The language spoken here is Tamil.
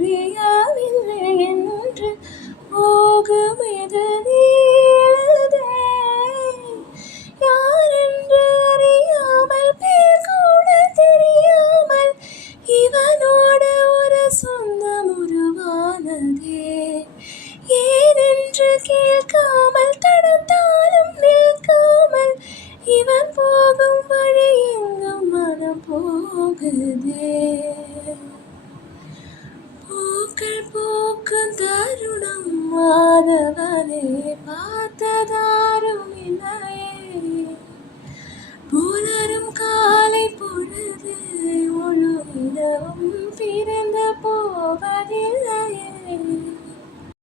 புரியவில்லை என்று போகும் இது நீளுதே. யாரென்று அறியாமல் பேர் கூட தெரியாமல் இவனோடு ஒரு சொந்தம் உருவானதே. ஏனென்று கேட்காமல் தடுத்தாலும் நிற்காமல் இவன் போகும் வழி எங்கும் மனம் போகுதே. பூக்கள் பூக்கும் தருணம் மாதவனே பார்த்ததாரும் இல்லையே. புலரும் காலை பொழுது முழு இரவும் பிறந்த போவ